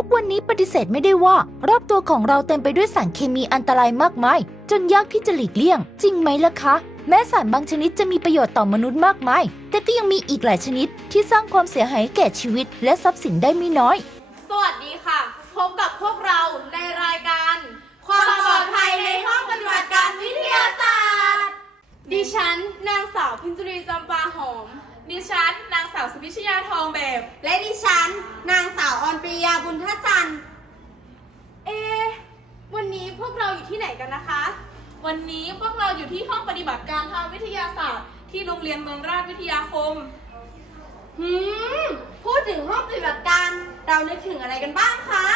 ทุกวันนี้ปฏิเสธไม่ได้ว่า รอบตัวของเราเต็มไปด้วยสารเคมีอันตรายมากมาย จนยากที่จะหลีกเลี่ยง จริงไหมล่ะคะ แม้สารบางชนิดจะมีประโยชน์ต่อมนุษย์มากมาย แต่ก็ยังมีอีกหลายชนิด ที่สร้างความเสียหายแก่ชีวิต และทรัพย์สินได้ไม่น้อย สวัสดีค่ะ พบกับพวกเราในรายการ ความปลอดภัยในห้องปฏิบัติการวิทยาศาสตร์ ดิฉัน นางสาวพินจุรีจำปาหอม ดิฉัน นางสาวสุพิชยาทองแบบ และดิฉัน นางสาว ปริยาบุญทจันทร์ เอะวันนี้พวกเราอยู่ที่ไหนกันนะคะ วันนี้พวกเราอยู่ที่ห้องปฏิบัติการทางวิทยาศาสตร์ ที่โรงเรียนเมืองราชวิทยาคม หืม พูดถึงห้องปฏิบัติการ เรานึกถึงอะไรกันบ้างคะ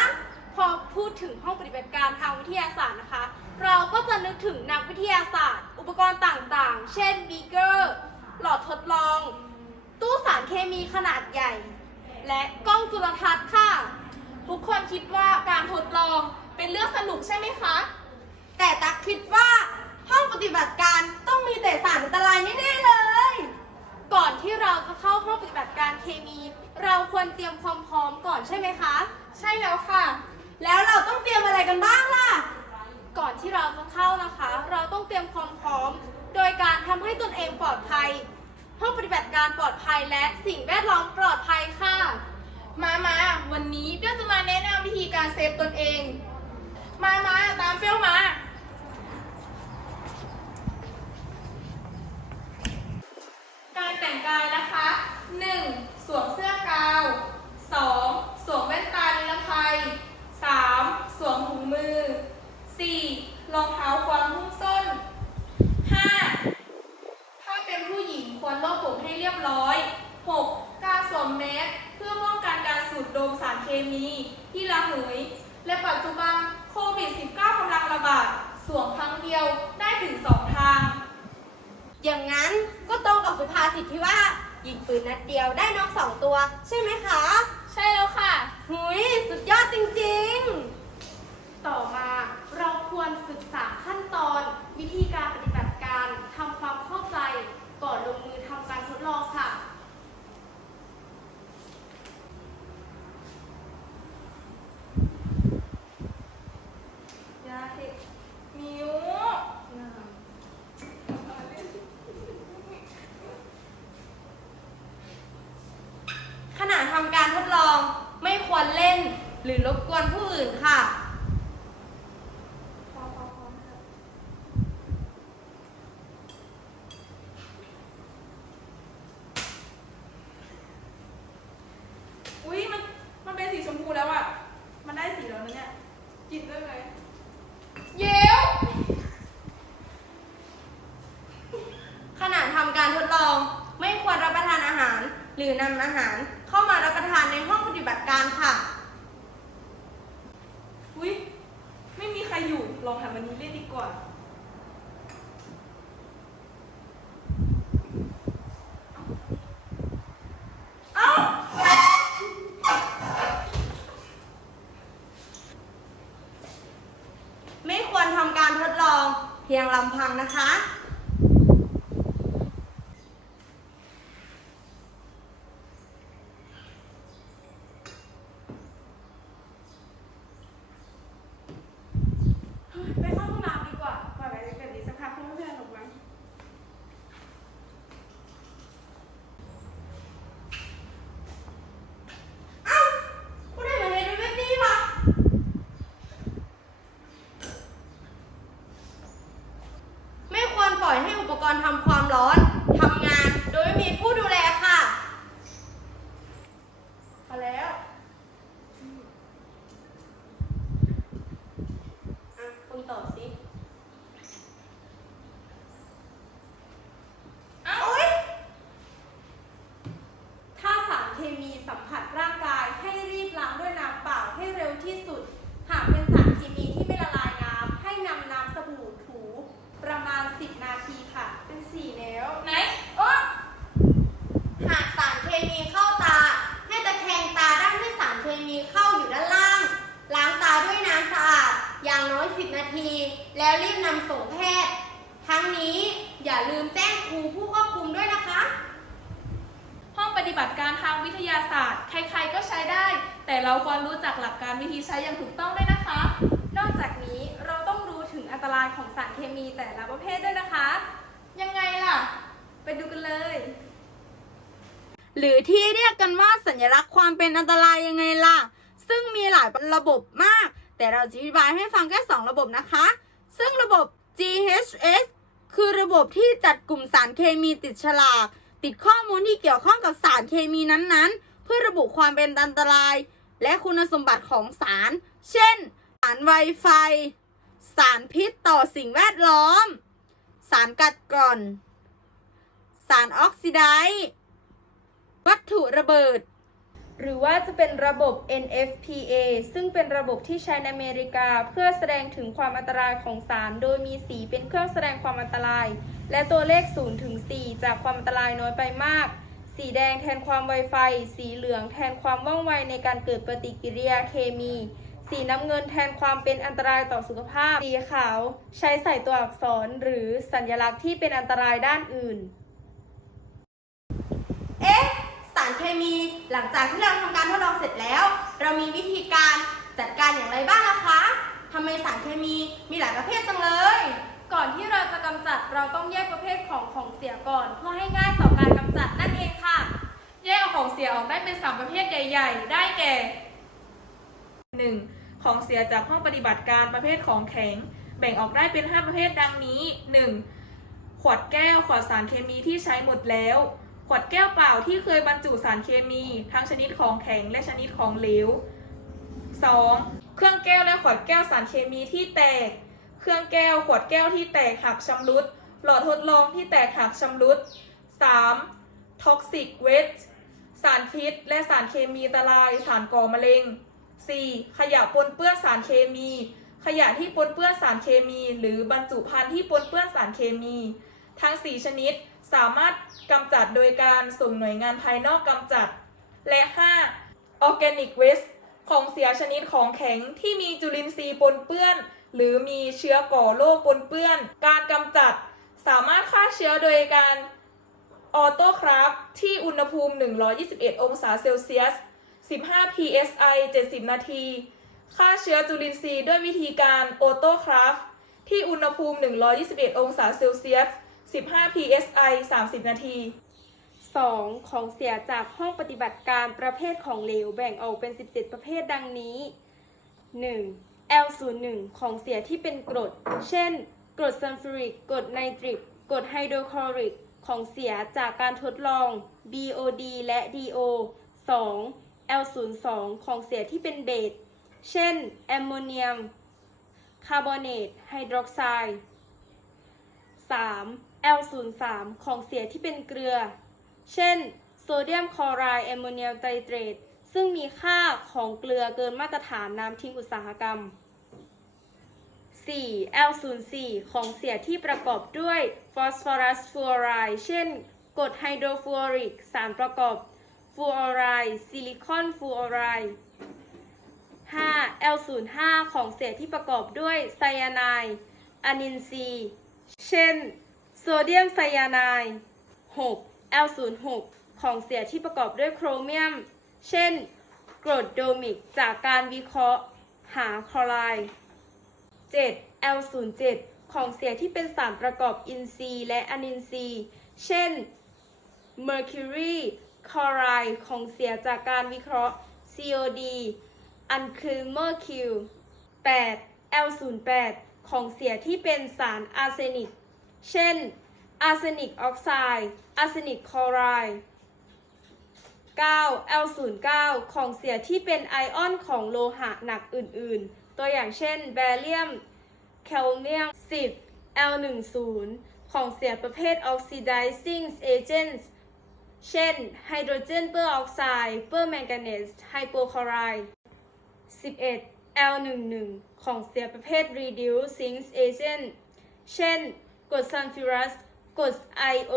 พอพูดถึงห้องปฏิบัติการทางวิทยาศาสตร์นะคะ เราก็จะนึกถึงนักวิทยาศาสตร์ อุปกรณ์ต่างๆ เช่นบีเกอร์ หลอดทดลอง ตู้สารเคมีขนาดใหญ่ และกล้องจุลทรรศน์ค่ะ ทุกคนคิดว่าการทดลองเป็นเรื่องสนุกใช่ไหมคะ แต่ตักคิดว่าห้องปฏิบัติการต้องมีแต่สารอันตรายแน่ๆเลย ก่อนที่เราจะเข้าห้องปฏิบัติการเคมี เราควรเตรียมความพร้อมก่อนใช่ไหมคะ ใช่แล้วค่ะ แล้วเราต้องเตรียมอะไรกันบ้างล่ะ ก่อนที่เราจะเข้านะคะ เราต้องเตรียมความพร้อม โดยการทำให้ตนเองปลอดภัยห้องปฏิบัติ การปลอดภัยและสิ่งแวดล้อมปลอดภัยค่ะ มามาวันนี้เปี้ยวจะมาแนะนำวิธีการเซฟตนเอง มามาตามเปี้ยวมา การแต่งกายนะคะ 1. สวมเสื้อกาว 2. สวมแว่นตานิรภัย 3. สวมถุงมือ 4. รองเท้าความหุ้มส้น 5. ถ้าเป็นผู้หญิงควรลอกผมให้เรียบร้อย 6. การสวมแมสเพื่อป้องกันการสูดดมสารเคมีที่ระเหย และปัจจุบันโค วิด -19 กำลังระบาดสวมครั้งเดียวได้ถึง2ทาง อย่างนั้นก็ตรงกับสุภาษิตที่ว่า ยิงปืนนัดเดียวได้นกสองตัว ใช่ไหมคะ ใช่แล้วค่ะ หุยสุดยอดจริงต่อมาเราควรศึกษาขั้นตอน วิธีการปฏิบัติการทำความเข้าใจ ก่อนลงมือทำการทดลองค่ะ ยาเห็ดมิว ๆ ขณะทำการทดลองไม่ควรเล่น หรือรบกวนผู้อื่นค่ะ อุ้ยมันมันเป็นสีชมพูแล้วอะมันได้สีแล้วนะเนี่ยกินได้ไหมเยวขณะทำการทดลองไม่ควรรับประทานอาหาร หรือนำอาหารเข้ามารับประทานในห้องปฏิบัติการค่ะ อุ้ยไม่มีใครอยู่ ลองหันวันนี้เล่นดีกว่าเอ้าไม่ควรทำการทดลองเพียงลำพังนะคะ ไปเข้าห้องน้ำดีกว่าปล่อยไว้แบบนี้สักพักคงไม่เป็นไรหรอกมั้ง เอ้าคุณได้มาเห็นแบบนี้ปะไม่ควรปล่อยให้อุปกรณ์ทำความร้อนทำงาน โดยไม่มีผู้ดูแลค่ะ พอแล้ว อะคุณต่อสิ เอ้า ถ้าสารเคมีสัมผัสร่างกายให้รีบล้างด้วยน้ำเปล่าให้เร็วที่สุด หากเป็นสารเคมีที่ไม่ละลายน้ำให้นำน้ำสบู่ถู ประมาณ 10 นาทีค่ะ เป็นสีแล้ว ไหนโอ้ หากสารเคมีเข้าตา ให้ตะแคงตาด้านที่สารเคมีเข้าอยู่ด้านล่าง ล้างตาด้วยน้ำสะอาด อย่างน้อย 10 นาที แล้วรีบนำส่งแพทย์ ทั้งนี้อย่าลืมแจ้งครูผู้ควบคุมด้วยนะคะ ห้อง ปฏิบัติการ ทางวิทยาศาสตร์ ใครๆก็ใช้ได้ แต่เราควรรู้จักหลักการวิธีใช้อย่างถูกต้องด้วยนะคะ นอกจากนี้เราต้องรู้ถึงอันตรายของสารเคมีแต่ละประเภทด้วยนะคะ ยังไงล่ะ ไปดูกันเลย หรือที่เรียกกันว่าสัญลักษณ์ความเป็นอันตรายยังไงล่ะ ซึ่งมีหลายระบบมาก แต่เราจะอธิบายให้ฟังแค่ 2 ระบบนะคะ ซึ่งระบบ GHS คือระบบที่จัดกลุ่มสารเคมีติดฉลาก ติดข้อมูลที่เกี่ยวข้องกับสารเคมีนั้นๆ เพื่อระบุความเป็นอันตราย และคุณสมบัติของสาร เช่น สารไวไฟ สารพิษต่อสิ่งแวดล้อม สารกัดกร่อน สารออกซิไดซ์วัตถุระเบิด หรือว่าจะเป็นระบบ NFPA ซึ่งเป็นระบบที่ใช้ในอเมริกา เพื่อแสดงถึงความอันตรายของสาร โดยมีสีเป็นเครื่องแสดงความอันตราย และตัวเลข0ถึง4จากความอันตรายน้อยไปมาก สีแดงแทนความไวไฟ สีเหลืองแทนความว่องไวในการเกิดปฏิกิริยาเคมี สีน้ำเงินแทนความเป็นอันตรายต่อสุขภาพ สีขาว ใช้ใส่ตัวอักษร หรือสัญลักษณ์ที่เป็นอันตรายด้านอื่น เอ๊ะ สาร เคมีหลังจากที่เราทำการทดลองเสร็จแล้ว เรามีวิธีการจัดการอย่างไรบ้างล่ะคะทำไมสารเคมีมีหลายประเภทจังเลย ก่อนที่เราจะกำจัดเราต้องแยกประเภทของของเสียก่อน เพื่อให้ง่ายต่อการกำจัดนั่นเองค่ะ แยกเอาของเสียออกได้เป็นสามประเภทใหญ่ ๆ ได้แก่ 1. ของเสียจากห้องปฏิบัติการประเภทของแข็ง แบ่งออกได้เป็น 5 ประเภทดังนี้ 1. ขวดแก้วขวดสารเคมีที่ใช้หมดแล้ว วดแก้วเปล่าที่เคยบรรจุสารเคมี ทั้งชนิดของแข็งและชนิดของเหลว 2. เครื่องแก้วและขวดแก้วสารเคมีที่แตก เครื่องแก้วขวดแก้วที่แตกหักชำรุด หลอดทดลองที่แตกหักชำรุด 3. toxic waste สารพิษ และสารเคมีอันตราย สารก่อมะเร็ง 4. ขยะปนเปื้อนสารเคมี ขยะที่ปนเปื้อนสารเคมี หรือบรรจุภัณฑ์ที่ปนเปื้อนสารเคมี ทั้ง 4 ชนิด สามารถกำจัดโดยการส่งหน่วยงานภายนอกกำจัด และ 5. organic waste ของเสียชนิดของแข็งที่มีจุลินทรีย์ปนเปื้อน หรือมีเชื้อก่อโรคปนเปื้อน การกำจัดสามารถฆ่าเชื้อโดยการออโต้คราฟที่อุณหภูมิ 121 องศาเซลเซียส 15 psi 70 นาที ฆ่าเชื้อจุลินทรีย์ด้วยวิธีการออโต้คราฟที่อุณหภูมิ 121 องศาเซลเซียส 15 psi 30 นาที 2. ของเสียจากห้องปฏิบัติการประเภทของเหลวแบ่งออกเป็น 17 ประเภทดังนี้ 1. L01 ของเสียที่เป็นกรด เช่น กรดซัลฟูริก กรดไนตริก กรดไฮโดรคลอริก ของเสียจากการทดลอง BOD และ DO 2. L02 ของเสียที่เป็นเบส เช่น แอมโมเนียม คาร์บอเนต ไฮดรอกไซด์ 3. L03 ของเสียที่เป็นเกลือ เช่น โซเดียมคลอไรด์แอมโมเนียมไตรเตรต ซึ่งมีค่าของเกลือเกินมาตรฐานน้ำทิ้งอุตสาหกรรม 4. L04 ของเสียที่ประกอบด้วยฟอสฟอรัสฟลูออไรด์ เช่นกรดไฮโดรฟลูออริก สารประกอบฟลูออไรด์ ซิลิคอนฟลูออไรด์ 5. L05 ของเสียที่ประกอบด้วยไซยาไนด์อะนินซี เช่น โซเดียมไซยาไนด์ 6. L06 ของเสียที่ประกอบด้วยโครเมียม เช่นกรดโดมิกจากการวิเคราะห์ หาคลอไรด์ 7. L07 ของเสียที่เป็นสารประกอบอินทรีย์และอนินทรีย์ เช่น Mercury Chloride ของเสียจากการวิเคราะห์ COD Unclear Mercury 8. L08 ของเสียที่เป็นสารอาร์เซนิก เช่นอาร์เซนิกออกไซด์อาร์เซนิกคลอไรด์ 9. L09 ของเสียที่เป็นไอออนของโลหะหนักอื่นๆ ตัวอย่างเช่น แบเรียม แคลเมียม 10. L10 ของเสียประเภท oxidizing agents เช่น ไฮโดรเจนเปอร์ออกไซด์เปอร์แมงกานีสไฮโปคลอไรด์ 11. L11 ของเสียประเภท reducing agent เช่น กรดซัลฟิรัสกรดไอโอ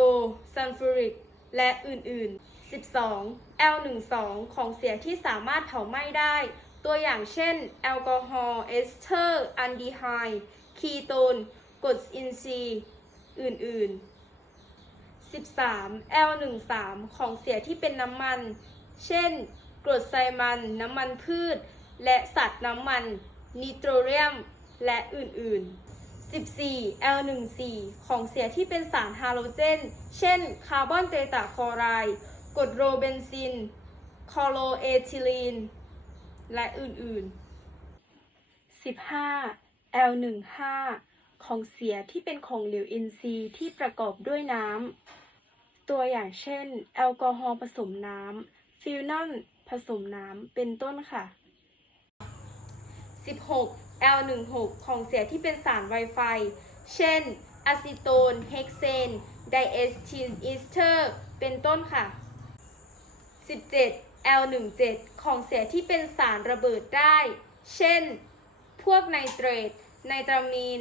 ซัลฟูริก และอื่นๆ 12. L12 ของเสียที่สามารถเผาไหม้ได้ ตัวอย่างเช่น แอลกอฮอล์เอสเตอร์อันดีไฮด์คีโตนกรดอินทรีอื่นๆ 13 L13 ของเสียที่เป็นน้ำมัน เช่น กรดไซมัน น้ำมันพืช และสัตว์น้ำมัน นิโตรเลียม และอื่นๆ 14 L14 ของเสียที่เป็นสารฮาโลเจน เช่น คาร์บอนเตตาคอไรด์กรดโรเบนซินคลอโรเอทิลีน และอื่นๆ 15 L15 ของเสียที่เป็นของเหลวอินทรีย์ที่ประกอบด้วยน้ำ ตัวอย่างเช่น แอลกอฮอล์ผสมน้ำฟิลนอนผสมน้ำ เป็นต้นค่ะ 16 L16 ของเสียที่เป็นสารไวไฟ เช่นอะซิโตน เฮกเซน ไดเอสทีนอีสเตอร์ เป็นต้นค่ะ 17 L17 ของเสียที่เป็นสารระเบิดได้ เช่น พวกไนเตรต ไนตรามีน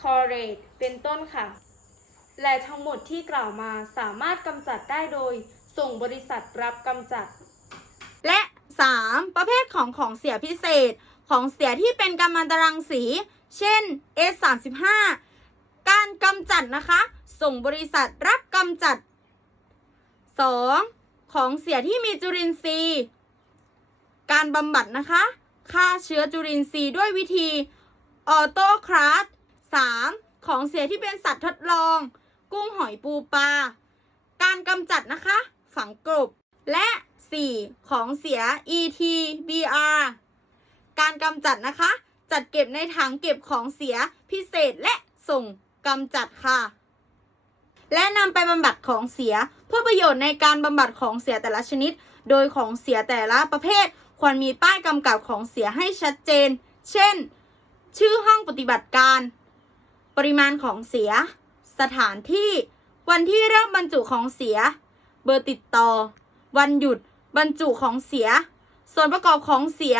คอเรต เป็นต้นค่ะ และทั้งหมดที่กล่าวมาสามารถกำจัดได้โดย ส่งบริษัทรับกำจัด และ 3. ประเภทของของเสียพิเศษ ของเสียที่เป็นกัมมันตรังสี เช่น S35 การกำจัดนะคะ ส่งบริษัทรับกำจัด 2. ของเสียที่มีจุลินทรีย์ การบำบัดนะคะฆ่าเชื้อจุลินทรีย์ด้วยวิธีออโตคราส 3. ของเสียที่เป็นสัตว์ทดลอง กุ้งหอยปูปลา การกำจัดนะคะ ฝังกลบและ 4. ของเสีย ETBR การกำจัดนะคะ จัดเก็บในถังเก็บของเสียพิเศษและส่งกำจัดค่ะ และนำไปบำบัดของเสีย เพื่อประโยชน์ในการบำบัดของเสียแต่ละชนิด โดยของเสียแต่ละประเภท ควรมีป้ายกำกับของเสียให้ชัดเจน เช่น ชื่อห้องปฏิบัติการ ปริมาณของเสีย สถานที่ วันที่เริ่มบรรจุของเสีย เบอร์ติดต่อ วันหยุด บรรจุของเสีย ส่วนประกอบของเสีย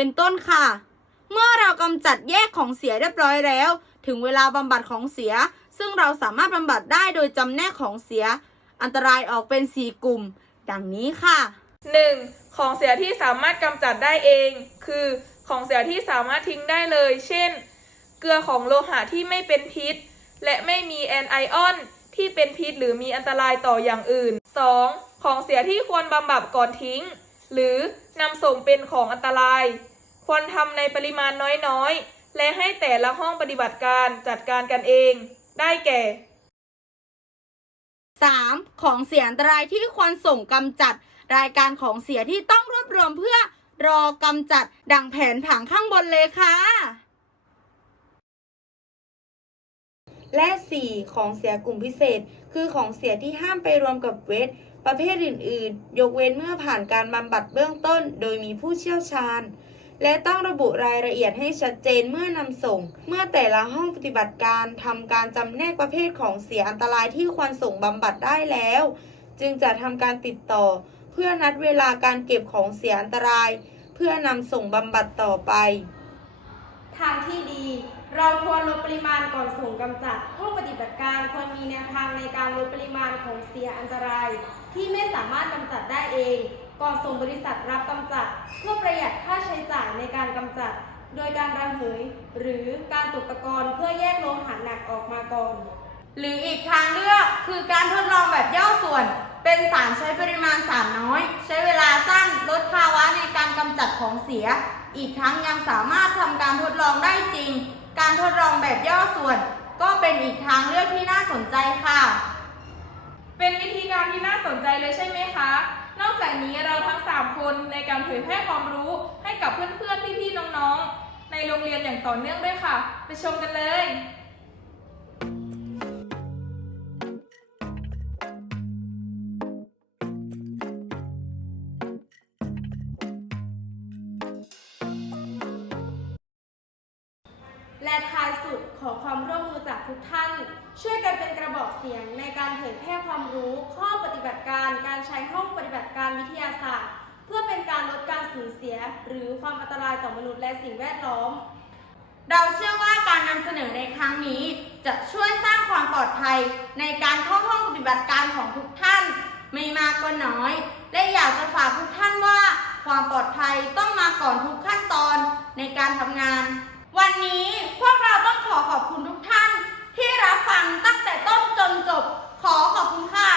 เป็นต้นค่ะ เมื่อเรากำจัดแยกของเสียเรียบร้อยแล้ว ถึงเวลาบำบัดของเสีย ซึ่งเราสามารถบำบัดได้โดยจำแนกของเสีย อันตรายออกเป็น 4 กลุ่ม ดังนี้ค่ะ 1. ของเสียที่สามารถกำจัดได้เอง คือ ของเสียที่สามารถทิ้งได้เลย เช่น เกลือของโลหะที่ไม่เป็นพิษ และไม่มีแอนไอออนที่เป็นพิษหรือมีอันตรายต่ออย่างอื่น 2. ของเสียที่ควรบำบัดก่อนทิ้ง หรือนำส่งเป็นของอันตราย ควรทำในปริมาณน้อยๆ และให้แต่ละห้องปฏิบัติการจัดการกันเอง ได้แก่ 3. ของเสียอันตรายที่ควรส่งกำจัด รายการของเสียที่ต้องรวบรวมเพื่อรอกำจัดดังแผนผังข้างบนเลยค่ะ และ 4. ของเสียกลุ่มพิเศษ คือของเสียที่ห้ามไปรวมกับเวทประเภทอื่น ๆ ยกเว้นเมื่อผ่านการบำบัดเบื้องต้น โดยมีผู้เชี่ยวชาญ และต้องระบุรายละเอียดให้ชัดเจนเมื่อนำส่ง เมื่อแต่ละห้องปฏิบัติการทำการจำแนกประเภทของเสียอันตรายที่ควรส่งบำบัดได้แล้ว จึงจะทำการติดต่อ เพื่อนัดเวลาการเก็บของเสียอันตราย เพื่อนำส่งบำบัดต่อไป ทางที่ดี เราควรลดปริมาณก่อนส่งกำจัดห้องปฏิบัติการควรมีแนวทางในการลดปริมาณของเสียอันตราย ที่ไม่สามารถกำจัดได้เอง ก่อนส่งบริษัทรับกำจัด เพื่อประหยัดค่าใช้จ่ายในการกำจัด โดยการระเหย หรือการตกตะกอนเพื่อแยกโลหะหนักออกมาก่อน หรืออีกทางเลือกคือการทดลองแบบย่อส่วน เป็นสารใช้ปริมาณสารน้อย ใช้เวลาสั้นลดภาวะในการกำจัดของเสีย อีกทั้งยังสามารถทำการทดลองได้จริง การทดลองแบบย่อส่วน ก็เป็นอีกทางเลือกที่น่าสนใจค่ะ เป็นวิธีการที่น่าสนใจเลยใช่ไหมคะ นอกจากนี้เราทั้ง 3 คนในการเผยแพร่ความรู้ให้กับเพื่อนๆ พี่ๆ น้องๆ ในโรงเรียนอย่างต่อเนื่องด้วยค่ะ ไปชมกันเลยและท้ายสุดขอความร่วมมือจากทุกท่าน ช่วยกันเป็นกระบอกเสียงในการเผยแพร่ความรู้ ข้อปฏิบัติการการใช้ห้อง หรือความอันตรายต่อมนุษย์และสิ่งแวดล้อม เราเชื่อว่าการนำเสนอในครั้งนี้ จะช่วยสร้างความปลอดภัยในการเข้าห้องปฏิบัติการของทุกท่าน ไม่มากก็น้อย และอยากจะฝากทุกท่านว่า ความปลอดภัยต้องมาก่อนทุกขั้นตอนในการทำงาน วันนี้พวกเราต้องขอขอบคุณทุกท่าน ที่รับฟังตั้งแต่ต้นจนจบ ขอขอบคุณค่ะ